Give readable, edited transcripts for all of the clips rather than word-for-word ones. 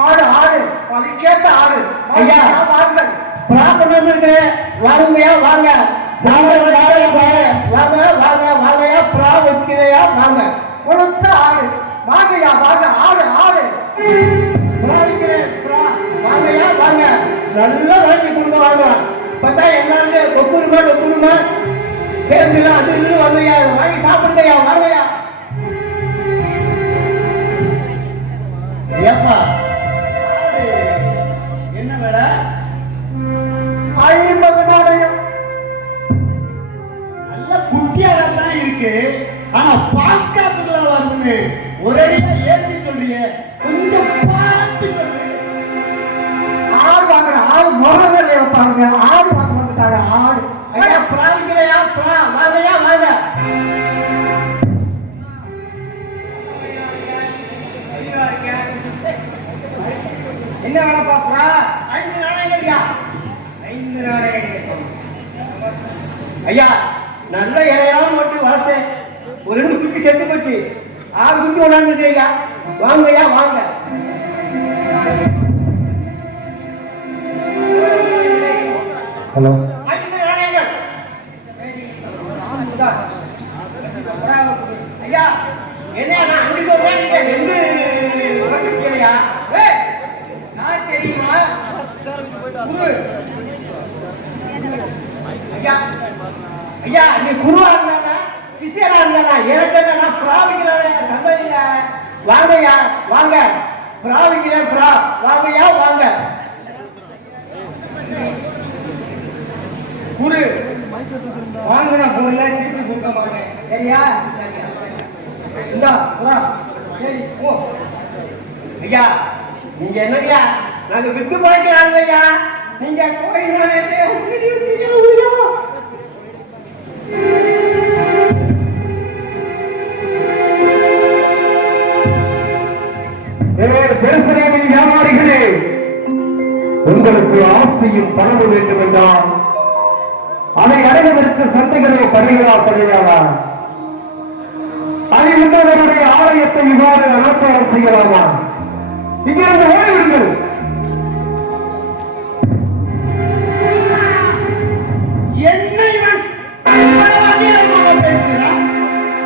ஆடு ஆடு பலிக்கேத்த ஆடு. ஐயா வாருங்கள். பிரார்த்தனை இருக்கிறேன். வாங்கயா வாங்க வாங்க வாங்க வாங்க வாங்கயா பிரா வைக்கிறையா வாங்க. கொளுத்த ஆடு வாங்கயா வாங்க. ஆடு ஆடு பிரா வைக்கிறேன். வாங்கயா வாங்க. நல்லா வாங்கி கொடுங்க வாங்க. பார்த்தா எல்லாரும் டொக்குருமா பேருந்துலாம் அது இது வாங்கயா வாங்கி சாப்பிடுங்கயா வாங்கயா. ஏப்பா என்ன வேலை? 50 நாணயம். நல்ல குட்டியாடா தான் இருக்கு. ஆனா பாஸ்காப்புக்குள்ள வருதுன்னு ஒரேடியா ஏற்றி சொல்றிய. கொஞ்சம் பார்த்து சொல்றேன். ஆடு வாங்குற ஆடு முகங்களை பாருங்க. ஆடு வாங்க வந்துட்டாங்க. ஆடு ஐயா பிராணிக்கலையா வாங்கயா வாங்க. என்ன வேலை பாக்குறா? 5 நாணயங்கள்யா. 5 நாணயங்கள். ஐயா நல்ல இலையெல்லாம் போட்டு வளர்த்தேன். ஒரு 2 குட்டி செத்து போச்சு. 6 குட்டி கொண்டாந்துட்டு ஐயா வாங்கய்யா வாங்க. ஹலோ 5 நாணயங்கள். ஐயா என்ன நான் அன்னைக்கு சொல்றேன் நீங்க 2 வளர்த்துருக்கீங்களா? நான் தெரியுமா? ஐயா ஐயா நீ குருவா இருந்தா சிஷியரா இருந்தா எனக்கு நான் பிராவிக்கிறேன். கம்பெனியில வாங்கய்யா வாங்க. பிராவிக்கிறேன் வாங்கய்யா வாங்க. குரு வாங்கின பொருளை திருப்பி கொடுக்க மாட்டேன். சரியா? இந்தா புறா. சரி ஓ. ஐயா நீங்க என்னையா நாங்க வித்து பழைக்கிறாங்க ஐயா. நீங்க கோயில் ஜெருசலேமின் வியாபாரிகளே, உங்களுக்கு ஆஸ்தியும் பணமும் வேண்டும் என்றால் அதை அடைவதற்கு சந்தைகளோ கடைகளா கிடையாதா? அறிவுள்ளவருடைய ஆலயத்தை இவ்வாறு அனாச்சாரம் செய்யலாமா? இங்கிருந்து ஓடிவிடுங்கள்.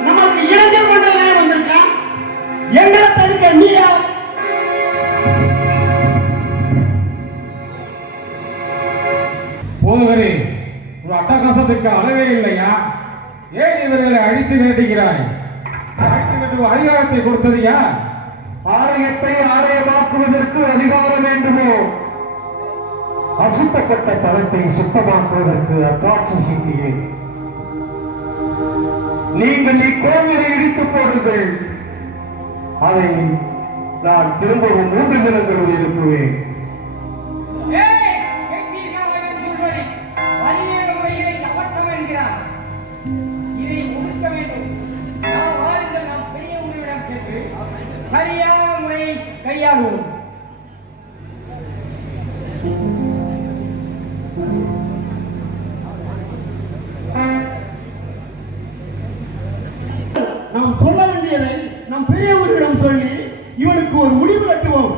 நமக்கு இளைஞர் மன்றமே வந்திருக்கான். எங்களை தடுக்க நீயா? போதுவரே ஒரு அட்டகாசத்துக்கு அளவே இல்லையா? ஏன் இவர்களை அழித்து வேட்டுகிறாய்? அழித்து வேட்டும் அதிகாரத்தை கொடுத்தது யார்? ஆலயத்தை ஆலயமாக்குவதற்கு அதிகாரம் வேண்டுமோ? அசுத்தப்பட்ட தளத்தை சுத்தமாக்குவதற்கு அத்தாட்சி சிங்கியே. நீங்கள் இக்கோவிலை இடித்து போடுங்கள். அதை நான் திரும்பவும் 3 தினங்களுள் எழுப்புவேன். சரியான முறையை கையாளுவோம். நாம் சொல்ல வேண்டியதை நம் பெரியவர்களிடம் சொல்லி இவனுக்கு ஒரு முடிவு கட்டுவோம்.